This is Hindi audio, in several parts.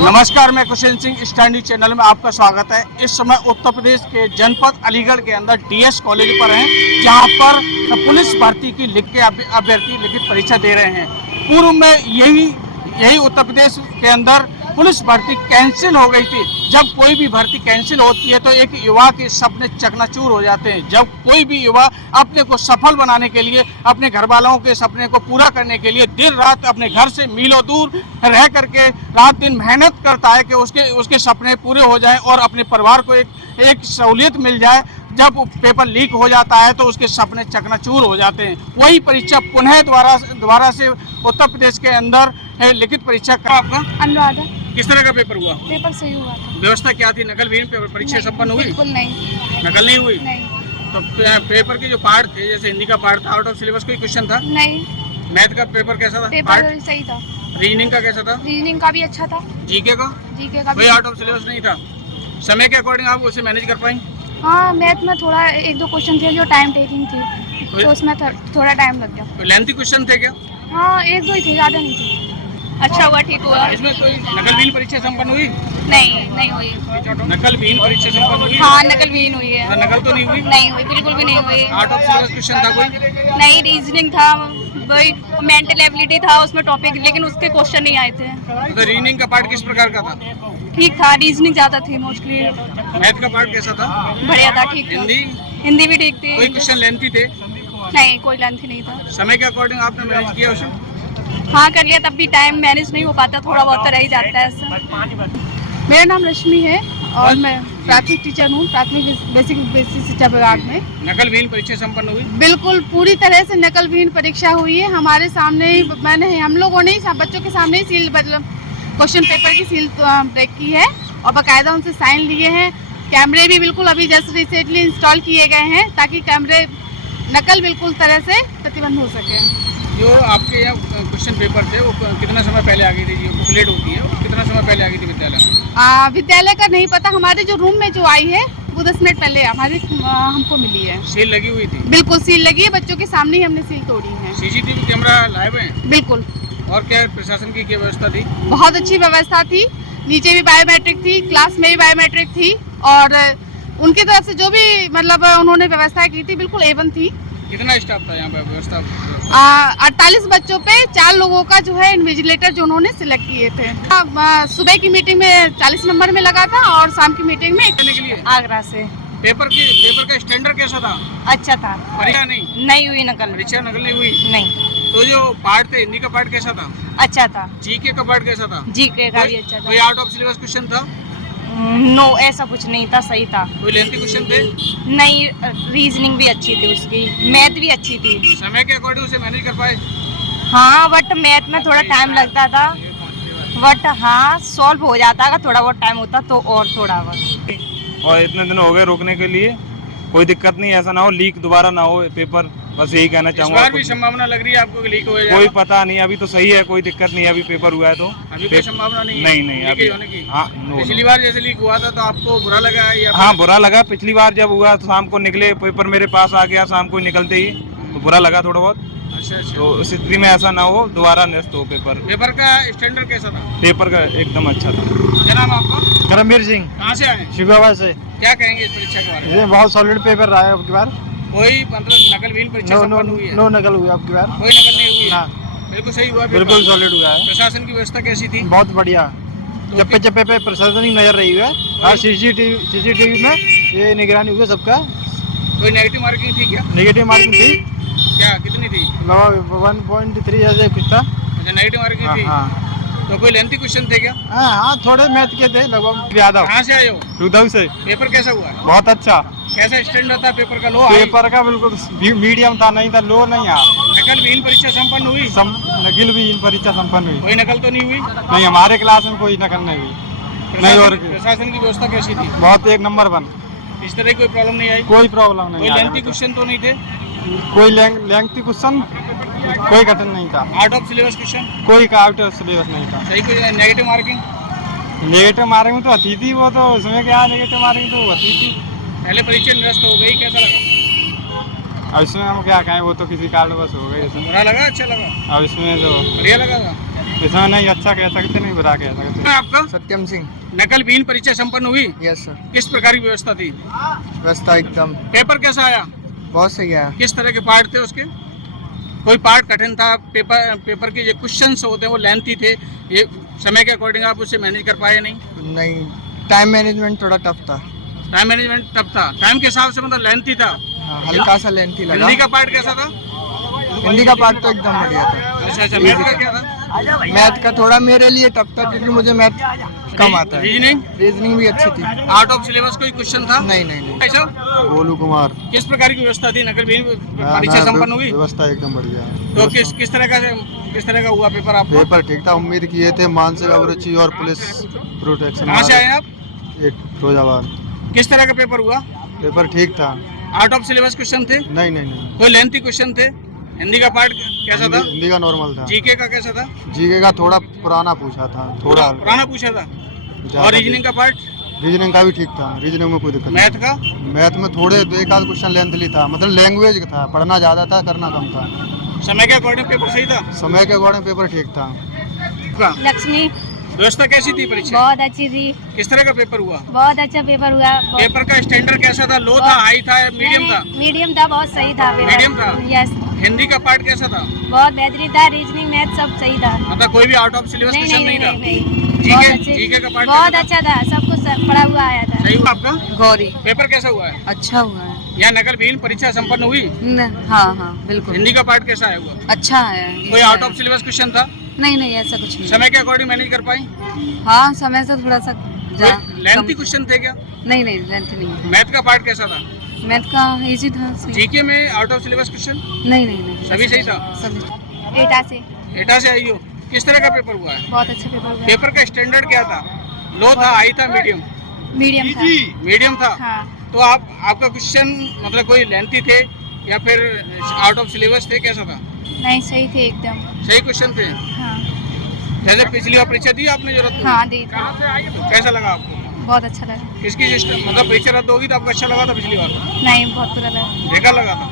नमस्कार, मैं कुशल सिंह स्टार न्यूज चैनल में आपका स्वागत है। इस समय उत्तर प्रदेश के जनपद अलीगढ़ के अंदर डीएस कॉलेज पर हैं, जहां पर पुलिस भर्ती की अभ्यर्थी लिखित परीक्षा दे रहे हैं। पूर्व में यही उत्तर प्रदेश के अंदर पुलिस भर्ती कैंसिल हो गई थी। जब कोई भी भर्ती कैंसिल होती है तो एक युवा के सपने चकनाचूर हो जाते हैं। जब कोई भी युवा अपने को सफल बनाने के लिए, अपने घर वालों के सपने को पूरा करने के लिए दिन रात अपने घर से मीलों दूर रह करके रात दिन मेहनत करता है कि उसके सपने पूरे हो जाएं और अपने परिवार को एक सहूलियत मिल जाए। जब पेपर लीक हो जाता है तो उसके सपने चकनाचूर हो जाते हैं। वही परीक्षा पुनः दोबारा से उत्तर प्रदेश के अंदर लिखित परीक्षा का आपका अनुराधा। किस तरह का पेपर हुआ? पेपर सही हुआ था। व्यवस्था क्या थी? नकल विहीन परीक्षा संपन्न हुई? बिल्कुल नहीं। नकल नहीं हुई? नहीं। तो पेपर के जो पार्ट थे, जैसे हिंदी का पार्ट था, आउट ऑफ सिलेबस कोई क्वेश्चन था? नहीं। मैथ का पेपर कैसा था? पेपर सही था। रीजनिंग का कैसा था? रीजनिंग का भी अच्छा था। जीके का का कोई आउट ऑफ सिलेबस नहीं था? समय के अकॉर्डिंग आप उसे मैनेज कर पाएंगे? हाँ, मैथ में थोड़ा एक दो क्वेश्चन थे जो टाइम टेकिंग थी, तो उसमें थोड़ा टाइम लग गया। लेंथी क्वेश्चन थे क्या? हाँ, एक दो ही थे, ज्यादा नहीं थे। अच्छा हुआ, ठीक हुआ। इसमें कोई नकल विहीन परीक्षा संपन्न हुई? नहीं हुई। नकल विहीन परीक्षा संपन्न हुई? हाँ, नकल विहीन हुई है। नकल तो नहीं हुई? नहीं हुई, बिल्कुल भी नहीं हुई। आउट ऑफ सिलेबस क्वेश्चन था कोई? नहीं, रीजनिंग था, वही मेंटल एबिलिटी था उसमें टॉपिक, लेकिन उसके क्वेश्चन नहीं आए थे। तो रीजनिंग का पार्ट किस प्रकार का था? ठीक था, रीजनिंग ज्यादा थी मोस्टली। मैथ का पार्ट कैसा था? बढ़िया था, ठीक था। हिंदी भी ठीक थी। कोई क्वेश्चन लेंथी थे? नहीं, कोई लेंथ नहीं था। समय के अकॉर्डिंग आपने मैनेज किया उसे? हाँ, कर लिया, तब भी टाइम मैनेज नहीं हो पाता, थोड़ा बहुत तो रह ही जाता है ऐसा। मेरा नाम रश्मि है और मैं प्राथमिक टीचर हूँ, प्राथमिक बेसिक शिक्षा विभाग में। नकल विहीन परीक्षा संपन्न हुई? बिल्कुल पूरी तरह से नकल विहीन परीक्षा हुई है। हमारे सामने ही हम लोगों ने बच्चों के सामने ही सील क्वेश्चन पेपर की सील ब्रेक की है और बाकायदा उनसे साइन लिए हैं। कैमरे भी बिल्कुल अभी जस्ट रिसेंटली इंस्टॉल किए गए हैं ताकि कैमरे नकल बिल्कुल तरह से प्रतिबंध हो सके। जो आपके यहाँ क्वेश्चन पेपर थे वो कितना समय पहले आ गई थी? जो बुकलेट होती है वो कितना समय पहले आ गई थी विद्यालय? विद्यालय का नहीं पता, हमारे जो रूम में जो आई है वो 10 मिनट पहले हमको मिली है। सील लगी हुई थी? बिल्कुल सील लगी है, बच्चों के सामने ही हमने सील तोड़ी है। सीसीटीवी कैमरा लाइव है? बिल्कुल। और क्या प्रशासन की क्या व्यवस्था थी? बहुत अच्छी व्यवस्था थी, नीचे भी बायोमेट्रिक थी, क्लास में भी बायोमेट्रिक थी और उनकी तरफ से जो भी मतलब उन्होंने व्यवस्था की थी बिल्कुल A1 थी। कितना स्टाफ था यहाँ पे व्यवस्था? 48 बच्चों पे 4 लोगों का जो है इन्विजिलेटर जो उन्होंने सिलेक्ट किए थे। सुबह की मीटिंग में 40 नंबर में लगा था और शाम की मीटिंग में करने के लिए आगरा से। पेपर का स्टैंडर्ड कैसा था? अच्छा था। परीक्षा नहीं हुई नकल। परीक्षा नकल नहीं हुई? नहीं। तो जो पार्ट थे, हिंदी का पार्ट कैसा था? अच्छा था। जीके का पार्ट कैसा था? जीके का भी अच्छा था। कोई आउट ऑफ सिलेबस क्वेश्चन था? नो, ऐसा कुछ नहीं था, सही था। कोई लेंथी क्वेश्चन थे? नहीं, रीजनिंग भी अच्छी थी उसकी, मैथ भी अच्छी थी। समय के अकॉर्डिंग उसे मैनेज कर पाए? हाँ, बट मैथ में थोड़ा टाइम लगता था, बट हाँ सॉल्व हो जाता, अगर थोड़ा बहुत टाइम होता तो और थोड़ा बहुत। और इतने दिन हो गए रोकने के लिए, कोई दिक्कत नहीं, ऐसा ना हो लीक दोबारा ना हो पेपर, बस यही कहना चाहूँगा। इस बार भी संभावना लग रही है आपको कि लीक हो जाएगा? कोई पता नहीं, अभी तो सही है, कोई दिक्कत नहीं है, अभी पेपर हुआ है तो अभी कोई संभावना नहीं है? नहीं अभी होने की? हाँ, पिछली बार जैसे लीक हुआ था तो आपको बुरा लगा या? हाँ, बुरा लगा। पिछली बार जब हुआ तो शाम को निकले, पेपर मेरे पास आ गया शाम को निकलते ही, तो बुरा लगा थोड़ा बहुत। अच्छा। तो इस स्थिति में ऐसा ना हो, दोबारा निरस्त हो पेपर। पेपर का स्टैंडर्ड कैसा था? पेपर का एकदम अच्छा था। क्या नाम आपका? करमवीर सिंह। कहाँ से आए? शिवाबाद से। क्या कहेंगे इस परीक्षा के बारे में? ये बहुत सॉलिड पेपर रहा है अब की बार। कोई मतलब नकल विहीन परीक्षा संपन्न हुई है? नो नकल हुई अब की बार। कोई नकल नहीं हुई है? हाँ, बिल्कुल सही हुआ? बिल्कुल सॉलिड हुआ है। प्रशासन की व्यवस्था कैसी थी? बहुत बढ़िया। चप्पे चप्पे पे प्रशासनिक नजर रही है और सीसीटीवी में ये निगरानी हुई सबका। कोई नेगेटिव मार्किंग थी क्या? नेगेटिव मार्किंग थी, क्या कितनी थी? लगभग 1.3 ऐसे कुछ था। अच्छा, नेगेटिव मार्किंग हाँ थी। हाँ तो कोई लेंथी क्वेश्चन थे क्या? हाँ, थोड़े मैथ के थे लगभग ज्यादा। कहाँ से आए हो? टूदव से। पेपर कैसा हुआ? बहुत अच्छा। कैसा स्टैंडर्ड था पेपर का? लो पेपर का बिल्कुल मीडियम था, नहीं था लो नहीं। नकल विहीन परीक्षा संपन्न हुई? नकल भी इन परीक्षा संपन्न हुई। कोई नकल तो नहीं हुई? नहीं, हमारे क्लास में कोई नकल नहीं हुई। नहीं, और प्रशासन की व्यवस्था कैसी थी? बहुत एक नंबर 1। इस तरह कोई प्रॉब्लम नहीं आई? कोई प्रॉब्लम नहीं। कोई लेंथी क्वेश्चन तो नहीं थे? कोई लेंथी क्वेश्चन, कोई कठिन नहीं था। Out of syllabus question? कोई आउट ऑफ सिलेबस नहीं था। सही। कोई नेगेटिव मार्किंग? नेगेटिव मार्किंग तो होती थी, वो तो उसमें क्या नेगेटिव मार्किंग तो होती थी। पहले परीक्षा निरस्त हो गई, कैसा लगा? अब इसमें हम क्या कहें, वो तो किसी कारणवश हो गई। बुरा लगा? अच्छा लगा? अब इसमें तो बढ़िया लगा था? ऐसा नहीं अच्छा कह सकते, नहीं बुरा कह सकते। आपका सत्यम सिंह। नकल विहीन परीक्षा संपन्न हुई, यस सर। किस प्रकार की व्यवस्था थी? व्यवस्था एकदम पेपर कैसा आया? बहुत सही है। किस तरह के पार्ट थे उसके? कोई पार्ट कठिन था? पेपर के जो क्वेश्चंस होते हैं वो लेंथी थे, ये समय के अकॉर्डिंग आप उसे मैनेज कर पाए नहीं? नहीं, टाइम मैनेजमेंट थोड़ा टफ था। टाइम मैनेजमेंट टफ था, टाइम के हिसाब से मतलब लेंथी था। हाँ, हल्का सा लेंथी लगा। हिंदी का पार्ट कैसा था? हिंदी का पार्ट तो एकदम बढ़िया था। अच्छा, मैथ का क्या था? मैथ का थोड़ा मेरे लिए टफ था क्योंकि मुझे मैथ कम आता है। रीजनिंग? रीजनिंग भी अच्छी थी। आउट ऑफ सिलेबस कोई क्वेश्चन था? नहीं नहीं नहीं। ऐसा गोलू कुमार। किस प्रकार की व्यवस्था थी? नकल विहीन परीक्षा संपन्न हुई व्यवस्था एकदम बढ़िया है। तो किस तरह का हुआ पेपर आपका? पेपर ठीक था, उम्मीद किए थे मानसिक अभिरुचि और पुलिस प्रोटेक्शन। कहाँ से आए आप? एक फिरोजाबाद। किस तरह का पेपर हुआ? पेपर ठीक था। आउट ऑफ सिलेबस क्वेश्चन थे? नहीं नहीं नहीं। कोई लेंथी क्वेश्चन थे? हिंदी का पार्ट कैसा था? हिंदी का नॉर्मल था। जीके का कैसा था? जीके का थोड़ा पुराना पूछा था, थोड़ा पुराना पूछा था। ज्यादा और रीजनिंग का पार्ट? रीजनिंग का भी ठीक था, रीजनिंग में कोई दिक्कत मैथ का? नहीं। मैथ में थोड़े दो एक आध क्वेश्चन लेंथली था, मतलब लैंग्वेज था, पढ़ना ज़्यादा था करना कम था। समय के अकॉर्डिंग पेपर सही था? समय के अकॉर्डिंग पेपर ठीक था। का लक्ष्मी। व्यवस्था कैसी थी परीक्षा? बहुत अच्छी थी, किस तरह का पेपर हुआ? बहुत अच्छा पेपर हुआ। पेपर का स्टैंडर्ड कैसा था? लो था, हाई था, मीडियम था? मीडियम था, बहुत सही था पेपर। मीडियम था? यस, हिंदी का पार्ट कैसा था? बहुत बेहतरीन था। रीजनिंग मैथ सब सही था। मतलब कोई भी आउट ऑफ सिलेबस नहीं क्वेश्चन नहीं नहीं नहीं था? नहीं, जीके बहुत अच्छे, जीके का पार्ट बहुत कैसा अच्छा था, सब कुछ पढ़ा हुआ आया था। सही हुआ आपका? गौरी। पेपर कैसा हुआ है? अच्छा हुआ है। यहाँ नकल विहीन परीक्षा संपन्न हुई? हाँ हाँ बिल्कुल हिंदी का पार्ट कैसा है हुआ? अच्छा है। कोई आउट ऑफ सिलेबस क्वेश्चन था? नहीं नहीं ऐसा कुछ नहीं। समय के अकॉर्डिंग मैनेज कर पाई? हाँ समय से थोड़ा सा लेंथी क्वेश्चन थे क्या? नहीं नहीं लेंथ नहीं। मैथ का पार्ट कैसा था? मैथ का इजी था। सही। जीके में आउट ऑफ सिलेबस क्वेश्चन नहीं नहीं नहीं सभी सही था? सभी। एटा से। एटा से आई हो, किस तरह का पेपर हुआ है? बहुत अच्छा पेपर हुआ। पेपर का स्टैंडर्ड क्या था? लो था, हाई था, मीडियम? मीडियम था। मीडियम था। हाँ। तो आपका क्वेश्चन मतलब कोई लेंथी थे या फिर आउट ऑफ सिलेबस थे, कैसा था? नहीं, सही थे एकदम। सही क्वेश्चन थे? हाँ जैसे पिछली बार परीक्षा दी आपने जरूरत में? हाँ दी थी। तो कैसा लगा आपको? बहुत अच्छा लगा। किसकी सिस्टम मतलब परीक्षा रद्द होगी तो आपको अच्छा लगा था पिछली बार? नहीं, बहुत बुरा लगा। बेकार लगा था।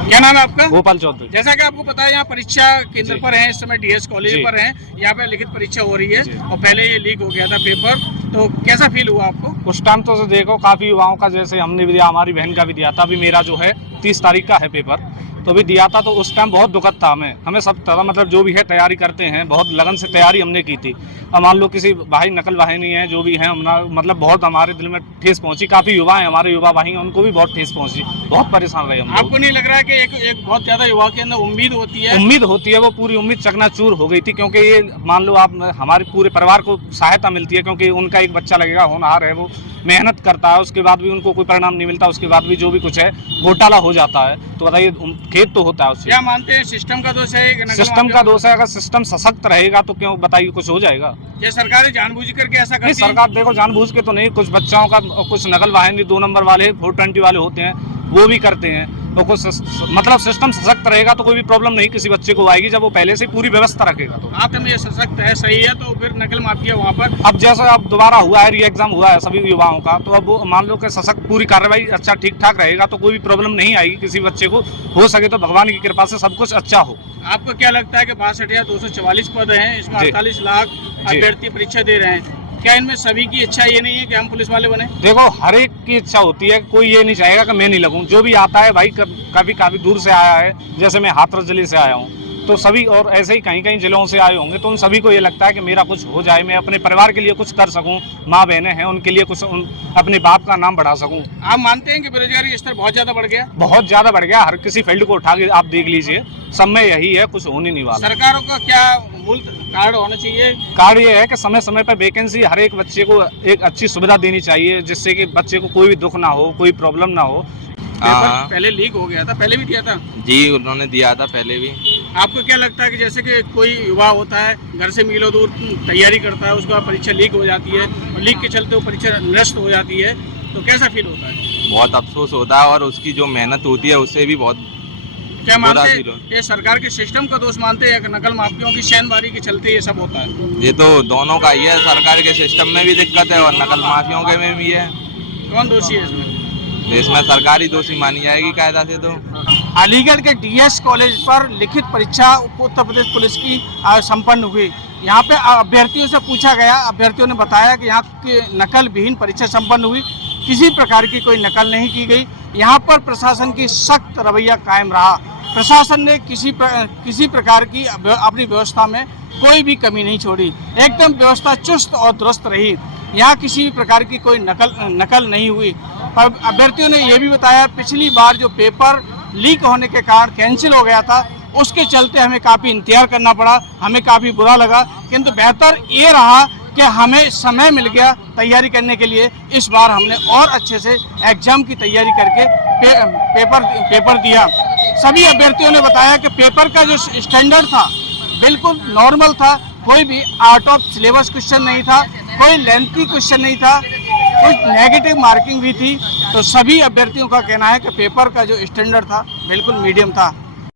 क्या नाम है आपका? गोपाल चौधरी। जैसा कि आपको पता है यहाँ परीक्षा केंद्र जी। पर है, इस समय डीएस कॉलेज जी। पर है, यहाँ पे लिखित परीक्षा हो रही है जी। और पहले ये लीक हो गया था पेपर, तो कैसा फील हुआ आपको? उस टाइम तो देखो काफ़ी युवाओं का, जैसे हमने भी दिया, हमारी बहन का भी दिया था, अभी मेरा जो है 30 तारीख का है पेपर, तो भी दिया था। तो उस टाइम बहुत दुखद था हमें सब तरह मतलब जो भी है तैयारी करते हैं, बहुत लगन से तैयारी हमने की थी। अब मान लो किसी भाई नकल वाहिनी है जो भी है, मतलब बहुत हमारे दिल में ठेस पहुंची। काफ़ी युवा हैं हमारे, युवा भाई हैं, उनको भी बहुत ठेस पहुंची, बहुत परेशान रहे हम लोग। आपको नहीं लग रहा है कि एक बहुत ज्यादा युवा के अंदर उम्मीद होती है? उम्मीद होती है, वो पूरी उम्मीद चकनाचूर हो गई थी, क्योंकि ये मान लो आप हमारे पूरे परिवार को सहायता मिलती है, क्योंकि उनका एक बच्चा लगेगा, होनहार है, वो मेहनत करता है, उसके बाद भी उनको कोई परिणाम नहीं मिलता, उसके बाद भी जो भी कुछ है घोटाला हो जाता है, तो बताइए खेद तो होता है उससे। क्या मानते हैं सिस्टम का दोष है कि नकल सिस्टम माफिया? का दोष है। अगर सिस्टम सशक्त रहेगा तो क्यों बताइए कुछ हो जाएगा? ये सरकारें जानबूझ करके ऐसा नहीं, करती है? सरकार देखो जानबूझ के तो नहीं, कुछ बच्चों का, कुछ नकल वाहिनी 2 नंबर वाले 420 वाले होते हैं, वो भी करते हैं। तो कुछ मतलब सिस्टम सशक्त रहेगा तो कोई भी प्रॉब्लम नहीं किसी बच्चे को आएगी, जब वो पहले से पूरी व्यवस्था रखेगा तो। आप में ये सशक्त है, सही है, तो फिर नकल माफिया वहाँ पर? अब जैसा अब दोबारा हुआ है, री एग्जाम हुआ है सभी युवाओं का, तो अब वो मान लो कि सशक्त पूरी कार्रवाई अच्छा ठीक ठाक रहेगा तो कोई भी प्रॉब्लम नहीं आएगी किसी बच्चे को। हो सके तो भगवान की कृपा से सब कुछ अच्छा हो। आपको क्या लगता है कि 62,244 पद हैं, इसमें जी। 48 लाख जी। अभ्यर्थी परीक्षा दे रहे हैं, क्या इनमें सभी की इच्छा ये नहीं है कि हम पुलिस वाले बने? देखो हर एक की इच्छा होती है, कोई ये नहीं चाहेगा कि मैं नहीं लगूं। जो भी आता है भाई काफ़ी दूर से आया है, जैसे मैं हाथरस जिले से आया हूँ, तो सभी और ऐसे ही कहीं जिलों से आए होंगे, तो उन सभी को ये लगता है कि मेरा कुछ हो जाए, मैं अपने परिवार के लिए कुछ कर सकूं, माँ बहनें हैं उनके लिए कुछ अपने बाप का नाम बढ़ा सकूं। आप मानते हैं कि बेरोजगारी स्तर बहुत ज्यादा बढ़ गया? बहुत ज़्यादा बढ़ गया, हर किसी फील्ड को उठा के आप देख लीजिए, सब में यही है, कुछ होने नहीं वाला। सरकारों का क्या मूल कार्ड होना चाहिए? कार्ड ये है कि समय समय पर वैकेंसी हर एक बच्चे को एक अच्छी सुविधा देनी चाहिए, जिससे कि बच्चे को कोई भी दुख ना हो, कोई प्रॉब्लम ना हो। पेपर पहले लीक हो गया था, पहले भी दिया था? जी उन्होंने दिया था पहले भी। आपको क्या लगता है कि जैसे कि कोई युवा होता है, घर से मीलों दूर तैयारी करता है, उसका परीक्षा लीक हो जाती है और लीक के चलते वो परीक्षा नष्ट हो जाती है, तो कैसा फील होता है? बहुत अफसोस होता है और उसकी जो मेहनत होती है उससे भी बहुत क्या बुरा मानते फील हो। हैं ये सरकार के सिस्टम का दोष मानते हैं कि नकल माफियों की शहनबारी के चलते ये सब होता है? ये तो दोनों का ही है, सरकार के सिस्टम में भी दिक्कत है और नकल माफियों के में भी है। कौन दोषी है इसमें? इसमें सरकार ही दोषी मानी जाएगी कायदा से तो। अलीगढ़ के डीएस कॉलेज पर लिखित परीक्षा उत्तर प्रदेश पुलिस की संपन्न हुई। यहाँ पे अभ्यर्थियों से पूछा गया, अभ्यर्थियों ने बताया कि यहाँ की नकल विहीन परीक्षा संपन्न हुई, किसी प्रकार की कोई नकल नहीं की गई। यहाँ पर प्रशासन की सख्त रवैया कायम रहा। प्रशासन ने किसी प्रकार की अपनी व्यवस्था में कोई भी कमी नहीं छोड़ी, एकदम व्यवस्था चुस्त और दुरुस्त रही। यहाँ किसी भी प्रकार की कोई नकल नहीं हुई। पर अभ्यर्थियों ने यह भी बताया पिछली बार जो पेपर लीक होने के कारण कैंसिल हो गया था, उसके चलते हमें काफ़ी इंतजार करना पड़ा, हमें काफ़ी बुरा लगा, किंतु बेहतर ये रहा कि हमें समय मिल गया तैयारी करने के लिए। इस बार हमने और अच्छे से एग्जाम की तैयारी करके पेपर दिया। सभी अभ्यर्थियों ने बताया कि पेपर का जो स्टैंडर्ड था बिल्कुल नॉर्मल था, कोई भी आउट ऑफ सिलेबस क्वेश्चन नहीं था, कोई लेंथी क्वेश्चन नहीं था, कुछ नेगेटिव मार्किंग भी थी। तो सभी अभ्यर्थियों का कहना है कि पेपर का जो स्टैंडर्ड था बिल्कुल मीडियम था।